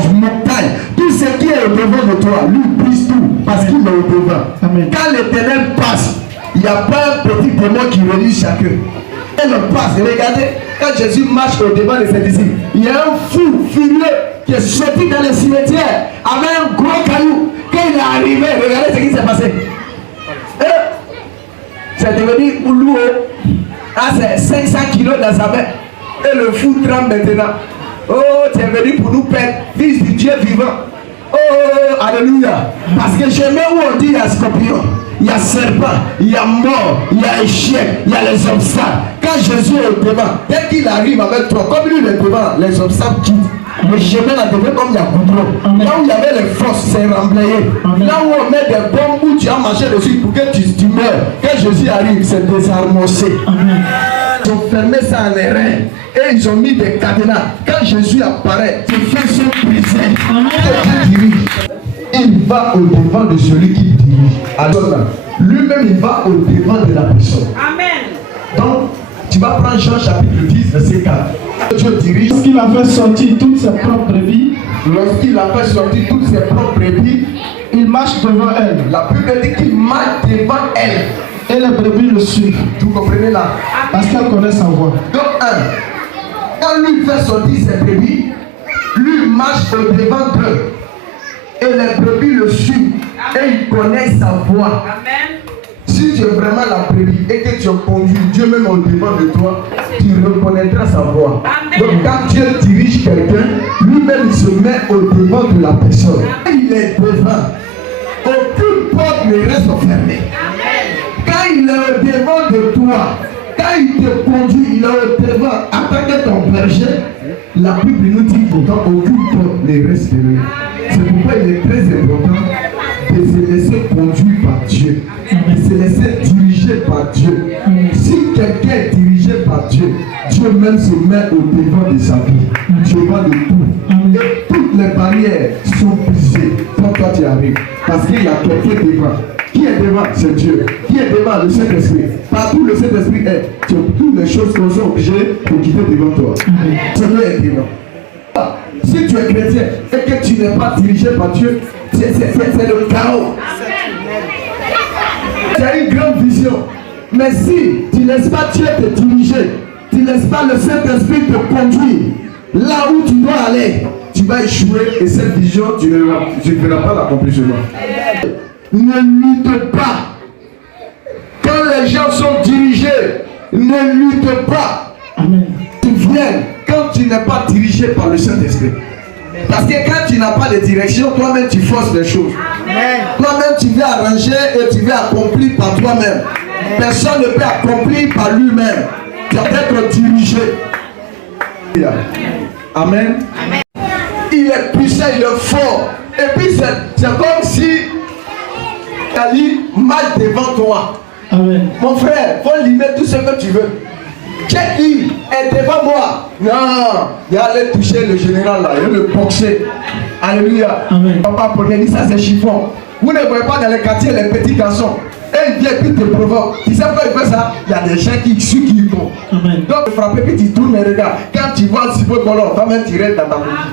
village, montagne, tout ce qui est au devant de toi, lui brise tout parce qu'il est au devant. Amen. Quand l'Éternel passe, il n'y a pas un petit démon qui relie chacun. Elle passe. Regardez, quand Jésus marche au devant de ses disciples, il y a un fou furieux qui est sorti dans le cimetière avec un gros caillou. Quand il est arrivé, regardez ce qui s'est passé. C'est devenu Oulou. Ah, c'est 500 kilos dans sa main. Et le fou tremble maintenant. Oh, tu es venu pour nous perdre, fils du Dieu vivant. Oh, alléluia. Parce que chez moi où on dit il y a scorpion, il y a serpent, il y a mort, il y a échec, il y a les obstacles. Quand Jésus est au devant, dès qu'il arrive avec toi, comme lui il est devant, les obstacles quittent. Le chemin là devient comme il y a goudron. Là où il y avait les forces, c'est remblayé. Là où on met des bombes où tu as marché dessus pour que tu meurs. Quand Jésus arrive, c'est désarmocé. Ils ont fermé ça en airain et ils ont mis des cadenas. Quand Jésus apparaît, tes feux sont brisés. Il va au devant de celui qui dirige. Alors lui-même, il va au devant de la personne. Amen. Donc, tu vas prendre Jean chapitre 10, verset 4. Dieu dirige. Lorsqu'il a fait sortir toutes ses propres brebis, il marche devant elle. La Bible dit qu'il marche devant elle. Et les brebis le suivent. Vous comprenez là? Parce qu'elle connaît sa voix. Donc, quand lui fait sortir ses brebis, lui marche au devant d'eux. Et les brebis le suivent. Et il connaît sa voix. Amen. Si tu es vraiment la brebis et que tu es conduit, Dieu même au devant de toi, tu reconnaîtras sa voix. Amen. Donc quand Dieu dirige quelqu'un, lui-même il se met au devant de la personne. Quand il est devant, aucune porte ne reste fermée. Quand il est au devant de toi, quand il te conduit, il est au devant, en tant que ton berger, la Bible nous dit pourtant aucune porte ne reste fermée. C'est pourquoi il est très important de se laisser conduire par Dieu, de se laisser diriger par Dieu. Si quelqu'un est dirigé par Dieu, Dieu même se met au devant de sa vie. Dieu va de tout. Et toutes les barrières sont brisées quand toi tu arrives. Parce qu'il y a quelqu'un devant. Qui est devant? C'est Dieu. Qui est devant? Le Saint-Esprit. Partout le Saint-Esprit est. Toutes les choses qu'on sont obligées pour quitter devant toi. Seigneur est devant. Si tu es chrétien et que tu n'es pas dirigé par Dieu, c'est le chaos. Tu as une grande vision. Mais si tu ne laisses pas Dieu te diriger, tu ne laisses pas le Saint-Esprit te conduire là où tu dois aller, tu vas échouer et cette vision, tu ne verras pas l'accomplissement. Ne lutte pas. Quand les gens sont dirigés, ne lutte pas. Amen. Tu viens quand tu n'es pas dirigé par le Saint-Esprit. Parce que quand tu n'as pas de direction, toi-même tu forces les choses. Toi-même tu veux arranger et tu veux accomplir par toi-même. Personne ne peut accomplir par lui-même. Tu dois être dirigé. Amen. Amen. Il est puissant, il est fort. Et puis c'est comme si Ali marche devant toi. Amen. Mon frère, il faut limiter tout ce que tu veux. Qui est devant moi? Non, il a allé toucher le général là, il va le boxer. Alléluia. Amen. Papa, pour lui, ça c'est chiffon. Vous ne voyez pas dans les quartiers les petits garçons. Et il vient puis te provoque. Tu sais pourquoi il fait ça? Il y a des gens qui suent qui vont. Donc tu frappes puis tu tournes et regardes. Quand tu vois un petit peu de colon, toi-même tu restes dans ta bouche.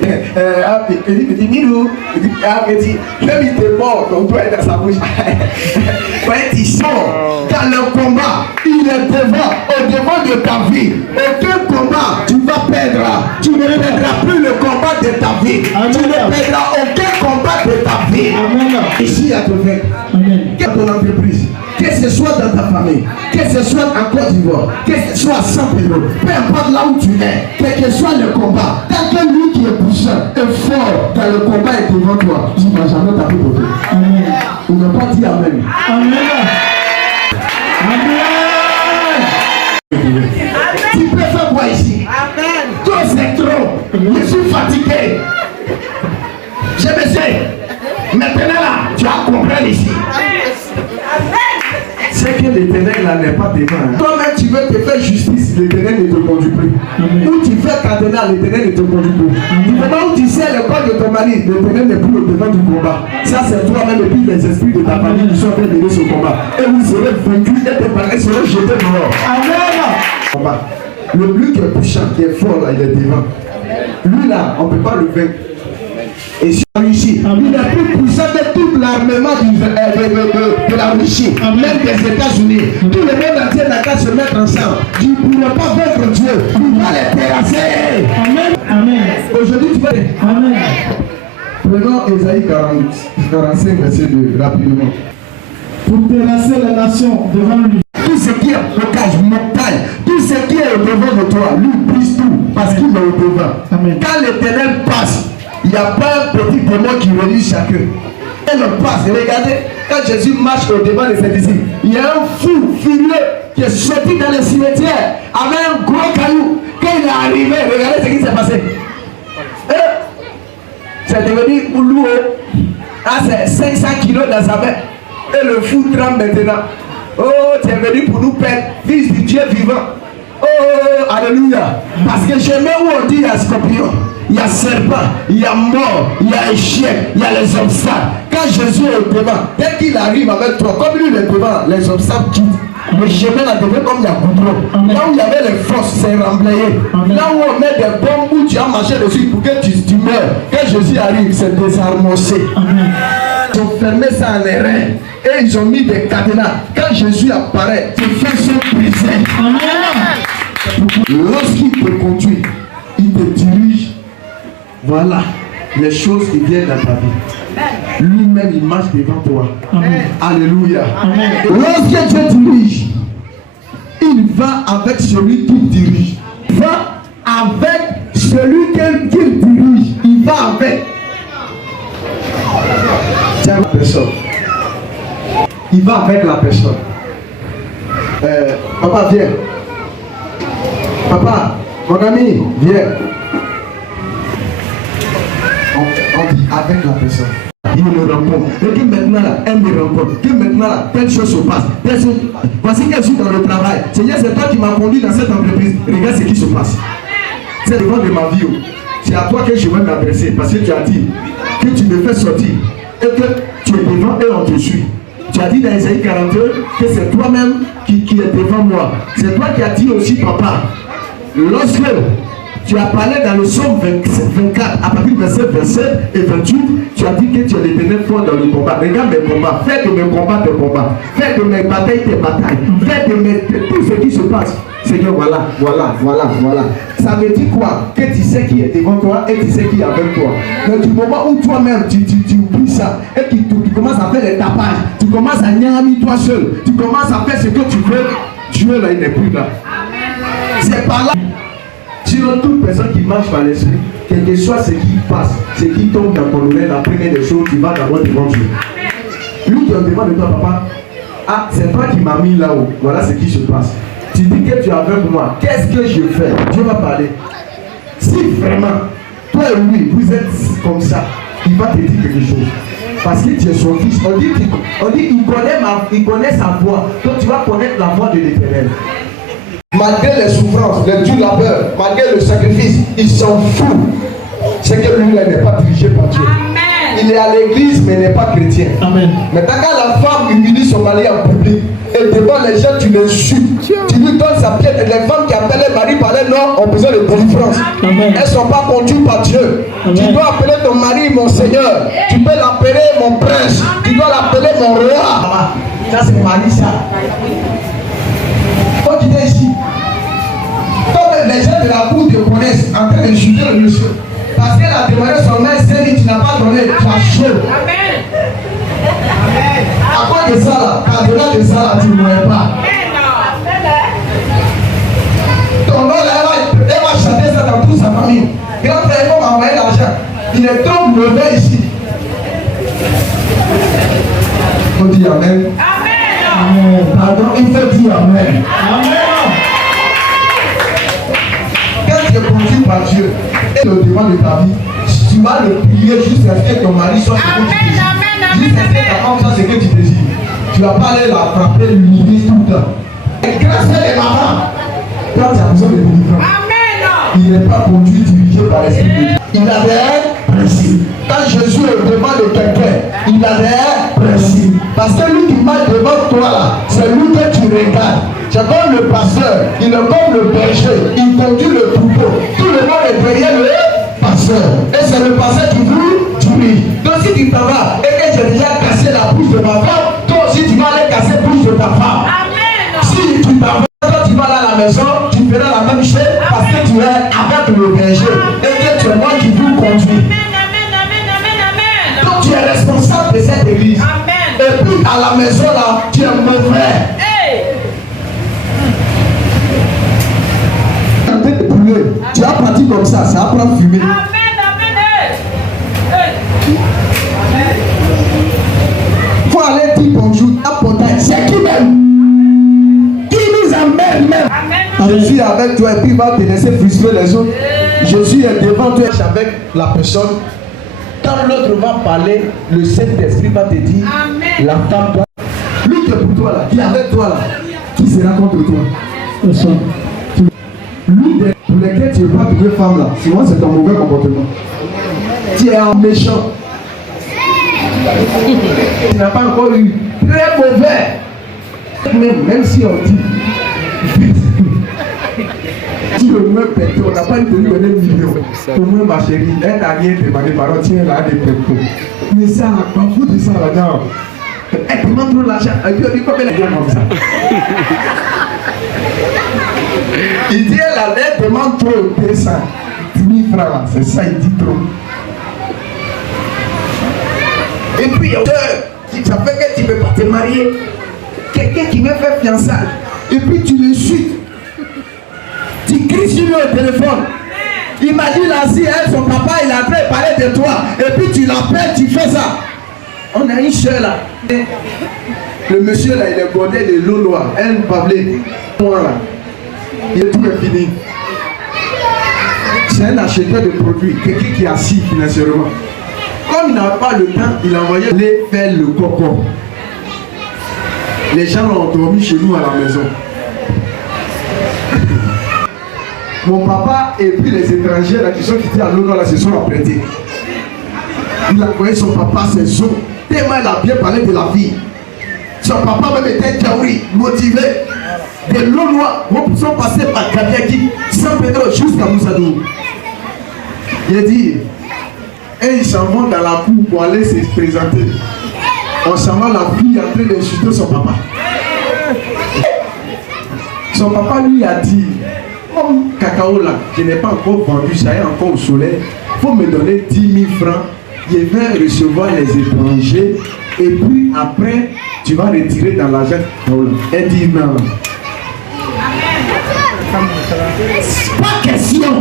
Petit Milou, petit, même il te mord, ton doigt est dans sa bouche. Ouais, tu sors dans le combat, il est devant, au devant de ta vie. Aucun combat, tu vas perdre. Tu ne perdras plus le combat de ta vie. Amen. Tu ne perdras aucun combat de ta vie. Amen. Ici à te faire. Dans ton entreprise, que ce soit dans ta famille, que ce soit en Côte d'Ivoire, que ce soit à Saint-Pélo, peu importe là où tu es, quel que soit le combat, tant que lui qui est puissant et fort dans le combat est devant toi, tu ne vas jamais taper côté. Amen. On n'a pas dit Amen. Amen. Amen. Tu peux faire quoi ici? Amen. Toi c'est trop. Je suis fatigué. Je me sais. Maintenant là, tu as compris ici. C'est que l'Éternel là n'est pas devant. Toi-même tu veux te faire justice, l'Éternel ne te conduit plus. Où tu fais cadenas, l'Éternel ne te conduit plus. Du moment où tu sais le corps de ton mari, l'Éternel n'est plus au devant du combat. Ça c'est toi-même et puis les esprits de ta famille qui sont en train de mener ce combat. Et vous serez vaincus et tes parents seront jetés dehors. Amen. Le plus qui est puissant, qui est fort là, il est devant. Lui là, on ne peut pas le vaincre. Et sur la Russie, il est plus puissant que tout l'armement de la Russie, même des États-Unis. Tout le monde entier n'a qu'à se mettre ensemble. Tu ne pourras pas vaincre Dieu. Tu vas les terrasser. Amen. Amen. Aujourd'hui, tu vas les... Amen. Prenons Ésaïe 45, verset 2, rapidement. Pour terrasser les nations devant lui. Tout ce qui est blocage, montagne, tout ce qui est au devant de toi, lui brise tout parce qu'il est au devant. Amen. Quand l'Éternel passe, il n'y a pas un petit démon qui relie chacun. Elle passe. Regardez, quand Jésus marche au devant de ses disciples, il y a un fou furieux qui est sorti dans le cimetière avec un gros caillou. Quand il est arrivé, regardez ce qui s'est passé. C'est devenu lourd. Ah, c'est 500 kilos dans sa main. Et le fou tremble maintenant. Oh, tu es venu pour nous perdre, fils du Dieu vivant. Oh, alléluia. Parce que chez moi où on dit il y a scorpion, il y a serpent, il y a mort, il y a échec, il y a les obstacles. Quand Jésus est au devant, dès qu'il arrive avec toi, comme lui il est devant, les obstacles quittent. Le chemin là devient comme il y a goudron. Là où il y avait les forces, c'est remblayé. Là où on met des bombes où tu as marché dessus pour que tu meurs. Quand Jésus arrive, c'est désarmocé. Ils ont fermé ça en airain et ils ont mis des cadenas. Quand Jésus apparaît, tes feux sont brisés. Lorsqu'il te conduit, il te dirige. Voilà les choses qui viennent dans ta vie. Lui-même, il marche devant toi. Amen. Alléluia. Amen. Lorsque Dieu dirige, il va avec celui qui dirige. Il va avec celui qu'il dirige. Il va avec. Tiens la personne. Il va avec la personne. Papa, viens. Papa, mon ami, viens. On dit avec la personne. Il me rencontre. Et que maintenant là, elle me rencontre. Que maintenant là, telle chose se passe. Voici qu'elle suit dans le travail. Seigneur, c'est toi qui m'as conduit dans cette entreprise. Regarde ce qui se passe. C'est le devant de ma vie. C'est à toi que je vais m'adresser. Parce que tu as dit que tu me fais sortir. Et que tu es devant et on te suit. Tu as dit dans Ésaïe 42 que c'est toi-même qui est devant moi. C'est toi qui as dit aussi, papa, lorsque tu as parlé dans le psaume 24, à partir du verset 27 et 28, tu as dit que tu es l'Éternel fort dans le combat. Regarde mes combats, fais de mes combats tes combats, fais de mes batailles tes batailles, fais de tout ce qui se passe. Seigneur, voilà. Ça veut dire quoi? Que tu sais qui est devant toi et tu sais qui est avec toi. Mais du moment où toi-même tu oublies ça et que tu commences à faire les tapages, tu commences à nier toi seul, tu commences à faire ce que tu veux, Dieu là il n'est plus là. C'est par là. Sur toute personne qui marche par l'esprit, quel que soit ce qui passe, ce qui tombe dans ton oreille, la première des choses, tu vas d'abord devant Dieu. Lui qui est devant de toi, papa, ah, c'est toi qui m'as mis là-haut. Voilà ce qui se passe. Tu dis que tu es avec moi. Qu'est-ce que je fais? Dieu va parler. Si vraiment, toi et lui, vous êtes comme ça, il va te dire quelque chose. Parce que tu es son fils. On dit il connaît sa voix. Donc tu vas connaître la voix de l'Éternel. Malgré les souffrances, les durs labeurs, malgré le sacrifice, il s'en fout. C'est que lui n'est pas dirigé par Dieu. Amen. Il est à l'église mais il n'est pas chrétien. Amen. Maintenant quand la femme humilie son mari en public et devant les gens tu l'insultes, tu lui donnes sa pièce. Les femmes qui appellent les maris par les noms ont besoin de délivrance. Elles ne sont pas conduites par Dieu. Amen. Tu dois appeler ton mari mon Seigneur. Tu peux l'appeler mon prince. Tu dois l'appeler mon roi. Ça c'est Marie ça. Quand tu es ici, comme les gens de la cour te connaissent en train de chuter le monsieur, parce qu'elle a demandé son main, tu n'as pas donné, tu as chaud. Amen. À quoi de ça là, au-delà de ça là, tu ne mourrais pas. Ton nom là, elle va chanter ça dans toute sa famille. Grand frère, il faut m'envoyer l'argent. Il est trop mauvais ici. On dit Amen. Amen. Pardon, il faut dire Amen. Amen. Quand tu es conduit par Dieu et le devant de ta vie, tu vas le prier jusqu'à ce que ton mari soit ce que tu désires. Jusqu'à ce que ta femme soit ce que tu désires. Tu vas pas aller la frapper, l'humilier tout le temps. Et grâce à les mamans, quand tu as besoin de délivrance, il n'est pas conduit, dirigé par l'Esprit de Dieu. Il a des principes. Quand Jésus est devant de quelqu'un, il a des principes. Parce que lui qui marche devant toi là, c'est lui que tu regardes. C'est comme le pasteur, il est comme le berger, il conduit le troupeau. Tout le monde est derrière le pasteur. Et c'est le pasteur qui vous aujourd'hui. Donc si tu t'en vas et que j'ai déjà cassé la bouche de ma femme, toi aussi tu vas aller casser la bouche de ta femme. Amen. Si tu t'en vas, quand tu vas à la maison, tu feras la même chose parce que tu es avec le berger et que tu es moi qui vous conduis. Donc tu es responsable de cette église. Et puis à la maison là, tu es mauvais. Tu as parti comme ça apprend à fumer. Il faut aller dire bonjour à Pontaille. C'est qui même? Qui nous amène même? Je suis avec toi et puis il va te laisser frustrer les autres. Jésus est devant toi avec la personne. Quand l'autre va parler, le Saint-Esprit va te dire, la femme doit. Lui qui est pour toi là, qui est avec toi là, qui sera contre toi? Lui pour lesquels tu ne veux pas trouver femme là, sinon c'est ton mauvais comportement. Tu es un méchant. Tu n'as pas encore eu. Très mauvais. Même si on dit. Si le moins pété, on n'a pas eu de lui donner 1 million. Au moins ma chérie, elle n'a rien demandé, pardon, tiens là des pétos. Mais ça, on fout de ça là-dedans. Elle demande trop l'argent. Et puis on dit combien elle gagne comme ça. Il dit elle demande trop 200 000 francs là, c'est ça, il dit trop. Et puis ça fait que tu ne peux pas te marier. Quelqu'un qui me fait fiançailles. Et puis tu le suis. Tu cries sur lui au téléphone. Imagine là si elle, son papa, il a fait parler de toi. Et puis tu l'appelles, tu fais ça. On a une soeur là. Le monsieur là, il est bordé de l'eau noire. Elle parlait. Moi là. Il est tout fini. C'est un acheteur de produits, quelqu'un qui est assis financièrement. Comme il n'a pas le temps, il a envoyé les faire le coco. Les gens ont dormi chez nous à la maison. Mon papa et puis les étrangers là, qui sont quittés à l'eau là se sont apprêtés. Il a envoyé son papa ses os. Tellement il a bien parlé de la vie. Son papa même était théorie, motivé. De l'eau noire, nous sont passés par Kabiaki, sans pétrole jusqu'à Moussadou. Il a dit, et ils s'en vont dans la cour pour aller se présenter. On s'en va, la fille en train d'insulter son papa. Son papa lui a dit, comme cacao là, je n'ai pas encore vendu, ça est encore au soleil, il faut me donner 10 000 francs, je vais recevoir les étrangers, et puis après, tu vas retirer dans l'argent. Elle dit non. Pas question.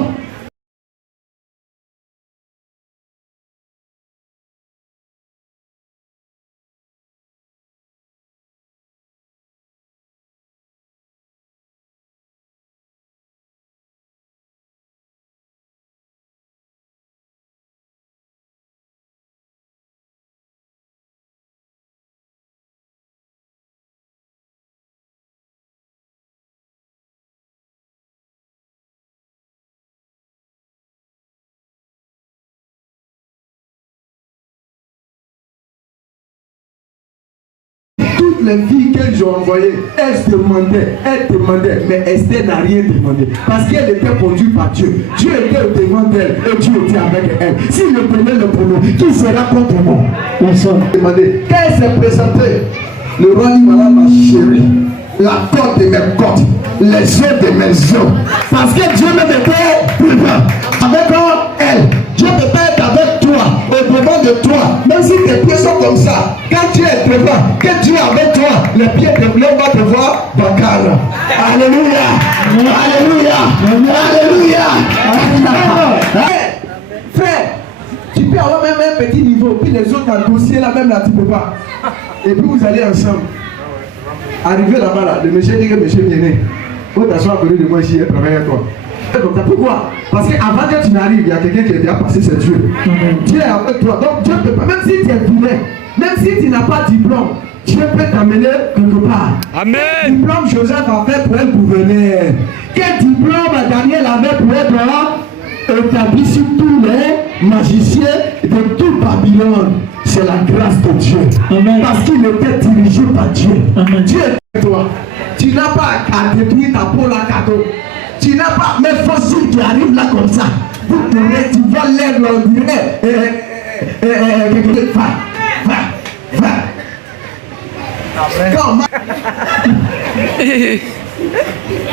Toutes les filles qu'elles ont envoyées, elles demandaient, mais Esther n'a rien demandé. Parce qu'elle était conduite par Dieu. Dieu était devant d'elle et Dieu était avec elle. S'il le prenait le pronom, qui sera contre moi? Personne. Demandez. Quand elle s'est présentée, le roi dit voilà ma chérie, la côte de mes côtes, les yeux de mes yeux. Parce que Dieu me mettait devant. Avec elle, Dieu peut être avec toi, au devant de toi, même si tes pieds sont comme ça. Quand Dieu est devant, que Dieu est avec toi, les pieds de l'homme va te voir bacar. Alléluia, alléluia, alléluia. Frère, tu peux avoir même un petit niveau, puis les autres en dossier là, même là, tu ne peux pas. Et puis vous allez ensemble. Arrivé là-bas, là, le monsieur dit que monsieur vient. Faut t'asseoir à côté de moi ici et travailler avec toi. Pourquoi? Parce qu'avant que tu n'arrives, il y a quelqu'un qui a déjà passé ses Dieu. Dieu est avec toi. Donc Dieu peut pas, même si tu es vilain, même si tu n'as pas de diplôme, Dieu peut t'amener quelque part. Amen. Diplôme Joseph a fait pour être gouverneur. Quel diplôme Daniel avait pour être établi sur tous les magiciens de tout Babylone? C'est la grâce de Dieu. Amen. Parce qu'il était dirigé par Dieu. Amen. Dieu est avec toi. Tu n'as pas à détruire ta peau là, cadeau. Tu n'as pas mes fossiles qui arrivent là comme ça. Tu vas lèvres, on dirait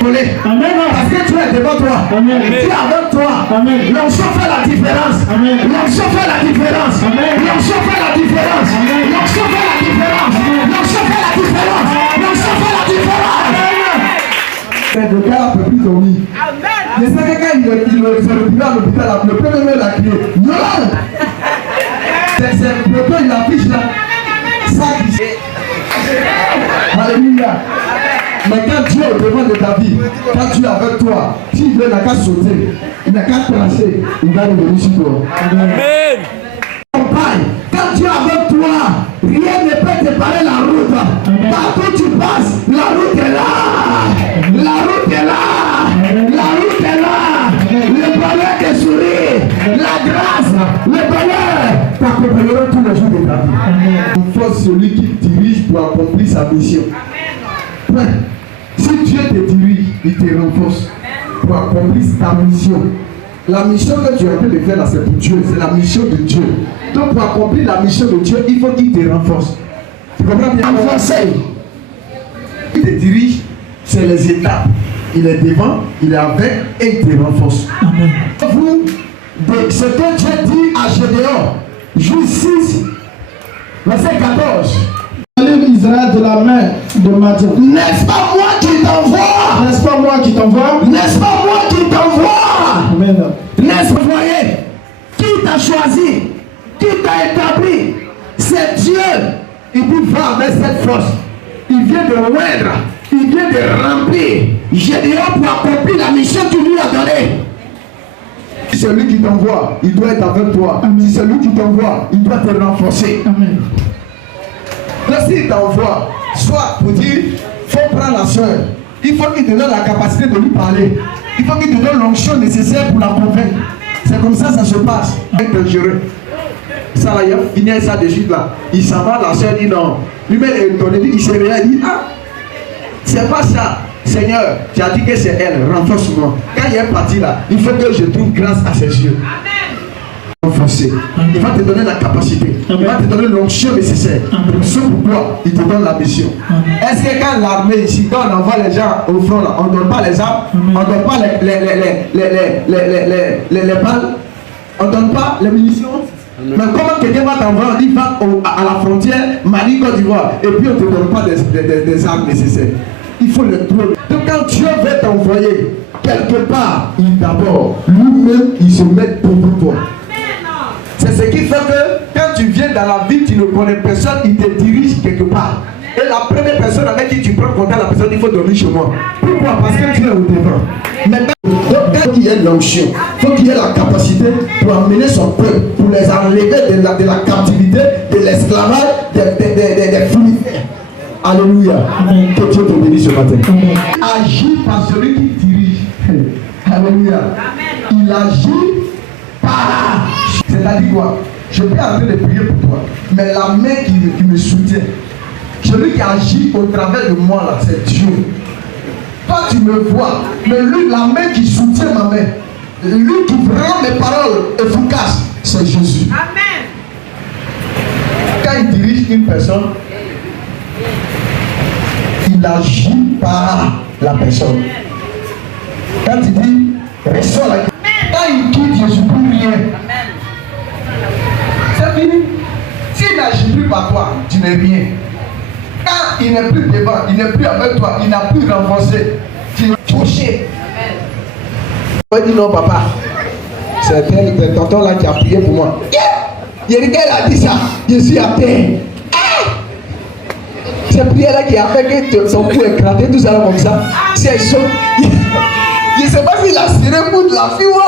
Parce que tu es devant toi. Amen. Tu es avec toi. Amen. L'onction fait la différence. Amen. L'onction fait la différence. Amen. L'onction fait la différence. Amen. L'onction fait la différence. L'onction fait la différence. L'onction fait la différence. Le gars ne peut plus dormir. Je sais que quand il se retrouve à l'hôpital, le premier mot il a crié non. C'est le photo, il affiche là. Ça qui Alléluia. Mais quand Dieu est au devant de ta vie, quand tu es avec toi, s'il veut, il n'a qu'à sauter, il n'a qu'à tracer, il va revenir sur toi. Amen. Quand tu es avec toi, rien ne peut te séparer la route. Partout où tu passes, la route est là. La route est là. La route est là. Le bonheur te sourit. La grâce, le bonheur t'accompagneront tous les jours de ta vie. Il faut celui qui dirige pour accomplir sa mission. Si Dieu te dirige, il te renforce pour accomplir ta mission. La mission que tu es en train de faire là, c'est pour Dieu, c'est la mission de Dieu. Donc pour accomplir la mission de Dieu, il faut qu'il te renforce. Tu comprends bien? Renforcer. Il te dirige, c'est les étapes. Il est devant, il est avec et il te renforce. Amen. Vous, ce que Dieu dit à Gédéon, Juge 6, verset 14. Israël de la main de Madian. N'est-ce pas moi qui t'envoie? N'est-ce pas moi qui t'envoie? N'est-ce pas moi qui t'envoie? Amen. N'est-ce pas voyez? Qui t'a choisi? Qui t'a établi? C'est Dieu. Il dit va avec cette force. Il vient de oindre. Il vient de remplir Gédéon pour accomplir la mission qu'il lui a donnée. Si c'est lui qui t'envoie, il doit être avec toi. Si c'est lui qui t'envoie, il doit te renforcer. Amen. Lorsqu'il t'envoie, soit pour dire, il faut prendre la soeur, il faut qu'il te donne la capacité de lui parler, il faut qu'il te donne l'onction nécessaire pour la convaincre. C'est comme ça se passe. C'est dangereux. Ça là, il y a ça de suite là. Il s'en va, la soeur dit non. Lui-même est étonné, il se réveille, il dit ah, c'est pas ça. Seigneur, tu as dit que c'est elle, renforce-moi. Quand il est parti là, il faut que je trouve grâce à ses yeux. Renforcer. Il va te donner la capacité. Il va te donner l'onction nécessaire. C'est pourquoi il te donne la mission. Est-ce que quand l'armée ici, quand on envoie les gens au front là, on ne donne pas les armes, on ne donne pas les balles, on ne donne pas les munitions? Mais comment quelqu'un va t'envoyer, on dit va à la frontière Mali, Côte d'Ivoire, et puis on ne te donne pas des armes nécessaires? Il faut le trouver. Donc quand Dieu veut t'envoyer quelque part, d'abord, lui-même, il se met pour toi. C'est ce qui fait que quand tu viens dans la ville, tu ne connais personne, il te dirige quelque part. Et la première personne avec qui tu prends contact, la personne, il faut dormir chez moi. Pourquoi? Parce que tu es au devant. Maintenant, quand il y a l'onction, il faut qu'il y ait la capacité pour amener son peuple, pour les enlever de la captivité, de l'esclavage, des fluides. Alléluia. Amen. Que Dieu te bénisse ce matin. Amen. Agis par celui qui dirige. Alléluia. Amen. Il agit par. C'est-à-dire quoi? Je peux arrêter de prier pour toi, mais la main qui me soutient, celui qui agit au travers de moi là, c'est Dieu. Toi tu me vois, mais lui, la main qui soutient ma main, lui qui rend mes paroles efficaces, c'est Jésus. Amen. Quand il dirige une personne, il agit par la personne. Quand il dit, reçois la. Quand il quitte, je ne suis plus rien. C'est fini. S'il n'agit plus par toi, tu n'es rien. Quand il n'est plus devant, il n'est plus avec toi, il n'a plus renforcé, tu es touché. On dit non, papa. C'est tel tonton là qui a prié pour moi. Il a dit ça, je suis à terre. Cette prière-là qui a fait que son cou est éclaté, tout ça là comme ça. C'est chaud. Je ne sais pas s'il a serré pour de la fille ou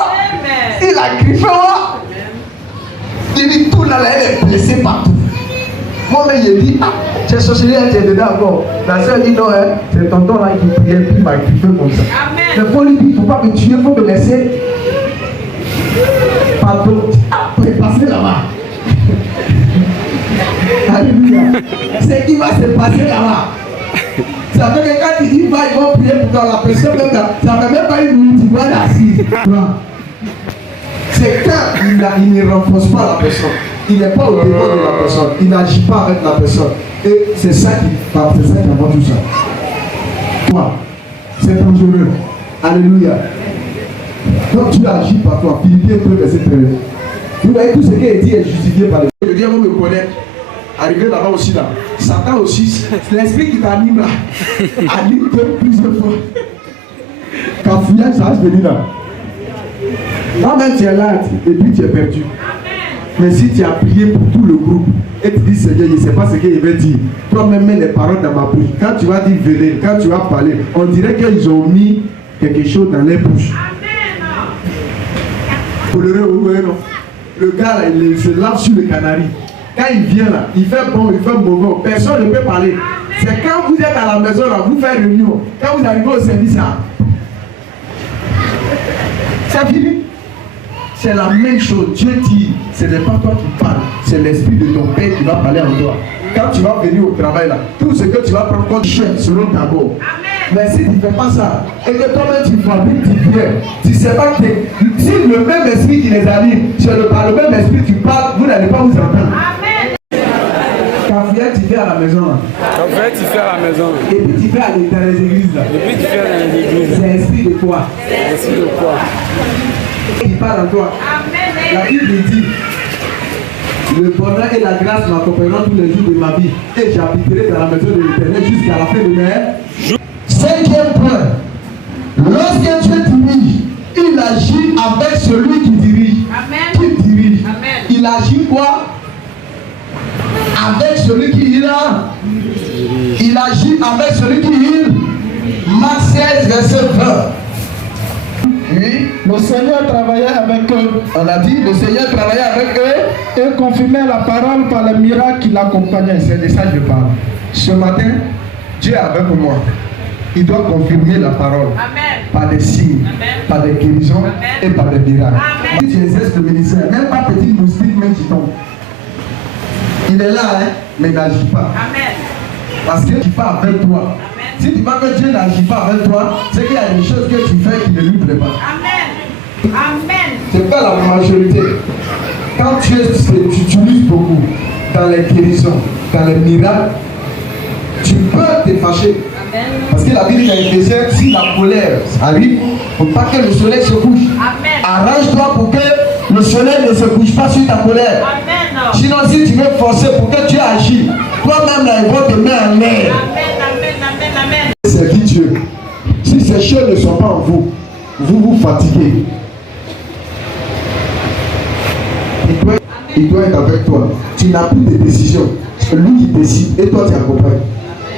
il a griffé ou. Il dit tout là, elle est blessée partout. Moi-même, j'ai dit, ah, c'est sorcière, elle est dedans encore. La soeur dit non, hein, c'est tonton là qui priait, puis il m'a griffé comme ça. Mais il faut lui dire, il ne faut pas me tuer, il faut me laisser. Pardon. Ah, c'est passé là-bas. Alléluia. C'est qui va se passer là-bas. Ça fait que quand il dit va, il va prier pour toi, la personne même là, ça ne fait même pas une minute, il va l'assise. C'est quand il ne renforce pas la personne. il n'est pas au devant de la personne, il n'agit pas avec la personne. Et c'est ça qui avant tout ça. Toi, c'est dangereux. Alléluia. Quand tu agis par toi, Philippiens 2, verset 13. Vous voyez, tout ce qui est dit est justifié par le Dieu. Le diable me connaît. Arrivé là-bas aussi là. Satan aussi, c'est l'esprit qui t'anime là. Anime-toi plusieurs fois. Quand fouillage, ça va se venir là. Là-même, tu es là et puis tu es perdu. Mais si tu as prié pour tout le groupe et tu dis Seigneur, je ne sais pas ce qu'il va dire, toi-même mets les paroles dans ma bouche. Quand tu vas dire venez, quand tu vas parler, on dirait qu'ils ont mis quelque chose dans les bouches. Le gars là, il se lave sur le canari. Quand il vient là, il fait bon, il fait mauvais, personne ne peut parler. C'est quand vous êtes à la maison là, vous faites réunion. Quand vous arrivez au service là, c'est fini. C'est la même chose. Dieu dit, ce n'est pas toi qui parles, c'est l'esprit de ton Père qui va parler en toi. Quand tu vas venir au travail là, tout ce que tu vas prendre comme chef selon ta go. Mais si tu ne fais pas ça, et que toi-même tu fabriques, tu viens, tu ne sais pas que si le même esprit qui les anime, c'est par le même esprit tu parles, vous n'allez pas vous entendre. Quand tu fais à la maison là. Quand tu fais à la maison. Et puis tu fais dans les églises là. Et puis tu fais dans les églises. C'est l'esprit de quoi? C'est l'esprit de quoi? Il parle en toi. La Bible dit, le bonheur et la grâce m'accompagneront tous les jours de ma vie et j'habiterai dans la maison de l'Éternel jusqu'à la fin de mes jours. Cinquième point, lorsque Dieu dirige, il agit avec celui qui dirige. Amen. Qui dirige. Amen. Il agit quoi? Avec celui qui il a. Il agit avec celui qui il. Marc 16, verset 20. Oui. Le Seigneur travaillait avec eux. On a dit, le Seigneur travaillait avec eux Et confirmait la parole par les miracles qui l'accompagnaient. C'est de ça que je parle. Ce matin, Dieu est avec moi. Il doit confirmer la parole. Amen. Par des signes, Amen. par des guérisons et par des miracles. Amen. Si tu exerces le ministère, même pas petit moustique, même qui tombe. Il est là, hein, mais il n'agit pas. Amen. Parce qu'il n'est pas avec toi. Amen. Si tu vois que Dieu n'agit pas avec toi, c'est qu'il y a des choses que tu fais qui ne lui plaisent pas. Amen. Amen. C'est pas la majorité. Quand tu utilises beaucoup dans les guérisons, dans les miracles, tu peux te fâcher. Amen. Parce que la Bible dit si la colère arrive, il ne faut pas que le soleil se couche. Amen. Arrange-toi pour que le soleil ne se couche pas sur ta colère. Amen. Sinon, si tu veux forcer pour que Dieu agisse, toi-même là, ils vont te mettre en l'air. Amen. C'est qui Dieu. Si ces choses ne sont pas en vous, vous vous fatiguez. Il doit être avec toi. Tu n'as plus de décision. C'est lui qui décide et toi tu accompagnes.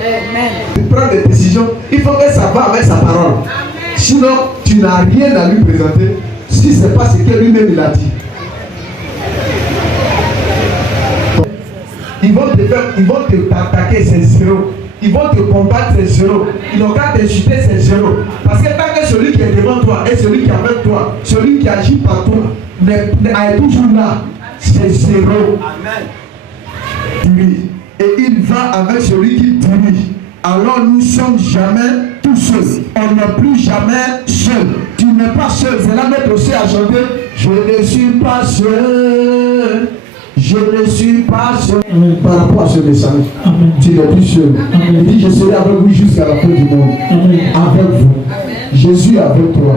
Amen. Tu prends des décisions, il faut que ça va avec sa parole. Sinon, tu n'as rien à lui présenter si ce n'est pas ce que lui-même il a dit. Ils vont te attaquer, c'est zéro. Ils vont te combattre, c'est zéro. Ils n'ont qu'à t'insulter, c'est zéro. Parce que tant que celui qui est devant toi et celui qui est avec toi, celui qui agit par toi, est toujours là, c'est zéro. Amen. Et il va avec celui qui dirige. Alors nous ne sommes jamais tout seuls. On n'est plus jamais seul. Tu n'es pas seul. C'est là notre aussi à chanter. Je ne suis pas seul. Je ne suis pas seul. Amen. Par rapport à ce message, Amen. tu n'es plus seul. Amen. Il dit je serai avec vous jusqu'à la fin du monde. Amen. Avec vous. Jésus est avec toi.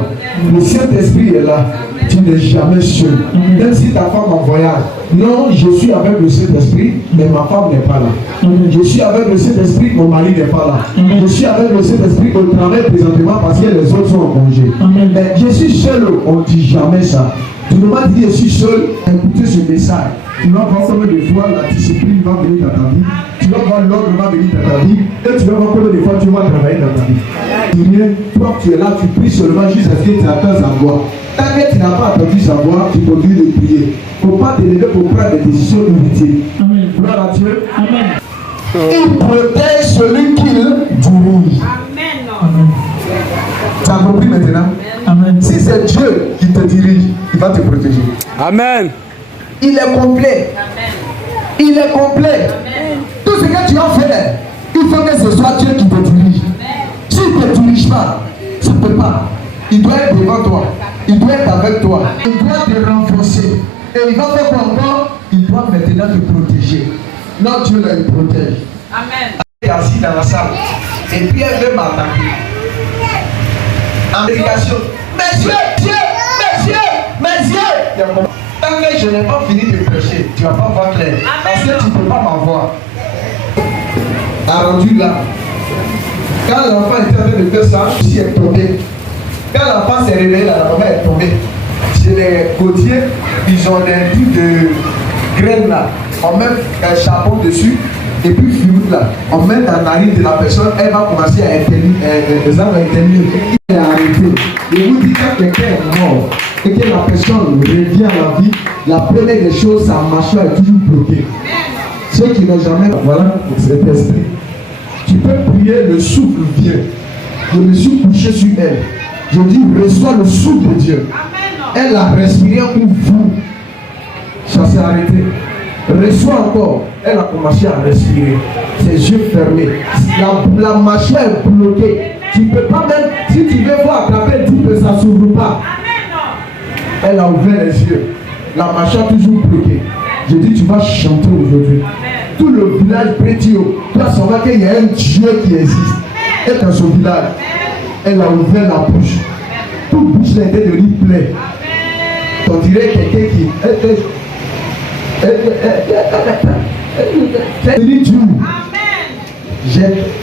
Le Saint-Esprit est là. Tu n'es jamais seul. Amen. Même si ta femme en voyage. Non, je suis avec le Saint-Esprit, mais ma femme n'est pas là. Amen. Je suis avec le Saint-Esprit, mon mari n'est pas là. Amen. Je suis avec le Saint-Esprit au travail présentement parce que les autres sont en congé. Amen. Mais je suis seul, on ne dit jamais ça. Tu ne vas pas dire je suis seul, écoutez ce message. Tu vas voir combien de fois la discipline va venir dans ta vie. Tu vas voir l'ordre va venir dans ta vie. Et tu vas voir combien de fois tu vas travailler dans ta vie. Toi tu es là, tu pries seulement jusqu'à ce que tu attends sa voix. Tant que tu n'as pas attendu sa voix, tu continues de prier. Il ne faut pas te lever pour prendre des décisions inutiles. Amen. Gloire à Dieu. Amen. Il protège celui qu'il dirige. Amen. Tu as compris maintenant? Amen. Si c'est Dieu qui te dirige, il va te protéger. Amen. Il est complet. Amen. Il est complet. Amen. Tout ce que tu as fait, il faut que ce soit Dieu qui te dirige. S'il ne te dirige pas, tu ne peux pas. Il doit être devant toi. Il doit être avec toi. Il doit te renforcer. Et il va faire quoi encore? Il dois maintenant te protéger. Non, Dieu là, il protège. Amen. Elle est assise dans la salle. Et puis elle veut m'attaquer. En prédication. Messieurs, messieurs. Tant que je n'ai pas fini de prêcher, tu ne vas pas voir clair. Parce que tu ne peux pas m'avoir. A rendu là. Quand l'enfant était en train de faire ça, je est tombé. Quand l'enfant s'est réveillé, la maman est tombée. Chez les côtiers, ils ont des trucs de graines là. On met un chapeau dessus. Et puis fluide là, on met dans la narine de la personne, elle va commencer à intervenir. Elle est arrêtée. Et vous dites que quelqu'un est mort et que la personne revient à la vie, la première des choses, sa mâchoire est toujours bloquée. Ceux qui n'ont jamais, voilà cet esprit. Tu peux prier, le souffle vient. Je me suis couché sur elle. Je dis, reçois le souffle de Dieu. Elle a respiré pour vous. Ça s'est arrêté. Reçois encore. Elle a commencé à respirer. Ses yeux fermés. La mâchoire est bloquée. Tu ne peux pas même, si tu veux voir attraper, dis que ça ne s'ouvre pas. Elle a ouvert les yeux. La mâchoire toujours bloquée. Je dis, tu vas chanter aujourd'hui. Tout le village Prétio doit savoir qu'il y a un Dieu qui existe. Et dans son village, elle a ouvert la bouche. Toute bouche était devenue pleine. On dirait quelqu'un qui...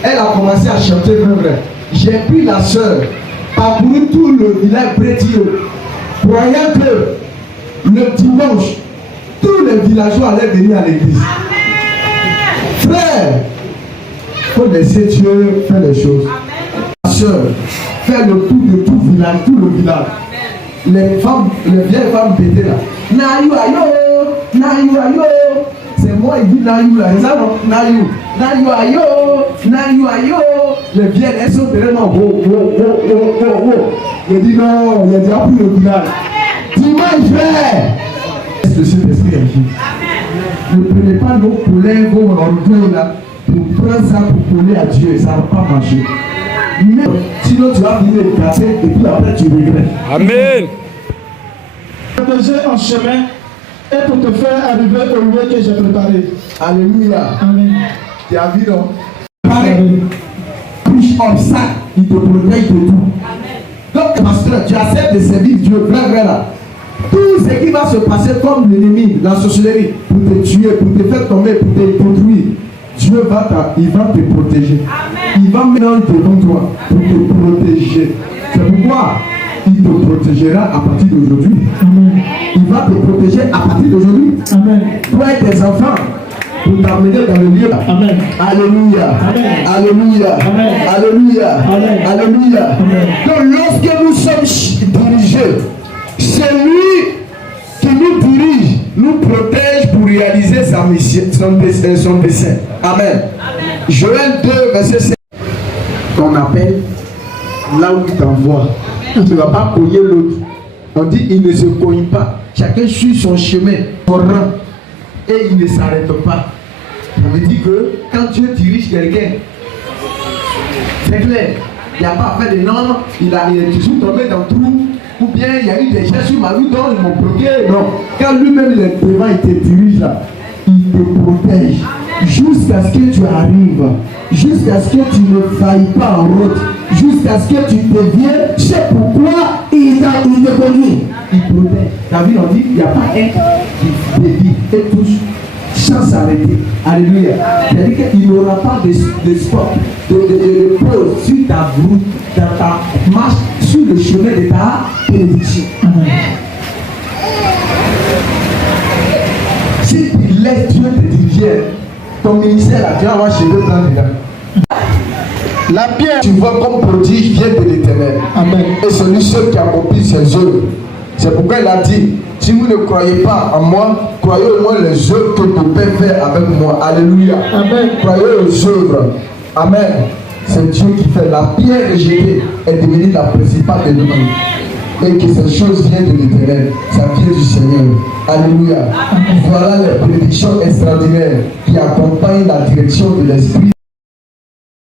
Elle a commencé à chanter vrai. J'ai pris la soeur, parcouru tout le village Prétio, croyant que le dimanche, tous les villageois allaient venir à l'église. Frère, il faut laisser Dieu faire les choses. La soeur, faire le tour de tout le village. Les vieilles femmes pétaient là. Naïou ayo. C'est moi qui dis Naïou là. C'est ça non? Naïou ayo. Les vieilles, elles sont vraiment wow. Il dit non, il a déjà pris le village. Dis-moi, frère. Laisse le Saint-Esprit agir. Ne prenez pas nos poulets, vos orgueils là, pour prendre ça pour coller à Dieu. Ça ne va pas marcher. Mais sinon tu vas venir le casser et puis après tu regrettes. Amen. Protéger en chemin et pour te faire arriver au lieu que j'ai préparé. Alléluia. Amen. Tu as vu non? Pareil. Couche obstacle, il te protège de tout. Donc pasteur, tu acceptes de servir Dieu, vrai là. Tout ce qui va se passer comme l'ennemi, la sorcellerie, pour te tuer, pour te faire tomber, pour te détruire, Dieu va te protéger. Amen. Il va maintenant devant toi pour te protéger. C'est pourquoi il te protégera à partir d'aujourd'hui. Il va te protéger à partir d'aujourd'hui. Toi et tes enfants, pour t'amener dans le lieu. Amen. Alléluia. Amen. Alléluia. Amen. Alléluia. Amen. Alléluia. Amen. Donc lorsque nous sommes dirigés, c'est lui qui nous dirige, nous protège pour réaliser sa mission, son dessein. Amen. Joël 2, verset 5. Qu'on appelle là où il t'envoie. Tu ne vas pas cogner l'autre. On dit il ne se cogne pas. Chacun suit son chemin, son rang. Et il ne s'arrête pas. Ça veut dire que quand Dieu dirige quelqu'un, c'est clair. Il n'y a pas fait de normes. Il est toujours tombé dans le trou. Ou bien il y a eu des gens sur ma vie dont ils m'ont bloqué. Non. Quand lui-même il est devant, il te dirige là. Il te protège. Jusqu'à ce que tu arrives. Jusqu'à ce que tu ne failles pas en route. Jusqu'à ce que tu deviennes. C'est pourquoi il te conduit. Il protège. La vie, on dit il n'y a pas un qui dévie et touche sans s'arrêter. Alléluia. C'est-à-dire qu'il n'y aura pas de sport, de pause sur ta route, dans ta marche, sur le chemin de ta bénédiction. Si tu laisses Dieu te diriger, ton ministère là, tu vas avoir cheveux blancs dedans. La pierre, tu vois comme prodige, vient de l'Éternel. Amen. Et c'est lui seul qui accomplit ses œuvres. C'est pourquoi il a dit, si vous ne croyez pas en moi, croyez au moins les œuvres que mon Père fait avec moi. Alléluia. Amen. Croyez aux œuvres. Amen. C'est Dieu qui fait. La pierre rejetée est devenue la principale de nous. Et que ces choses viennent de l'Éternel. Ça vient du Seigneur. Alléluia. Voilà les prédictions extraordinaires qui accompagnent la direction de l'Esprit.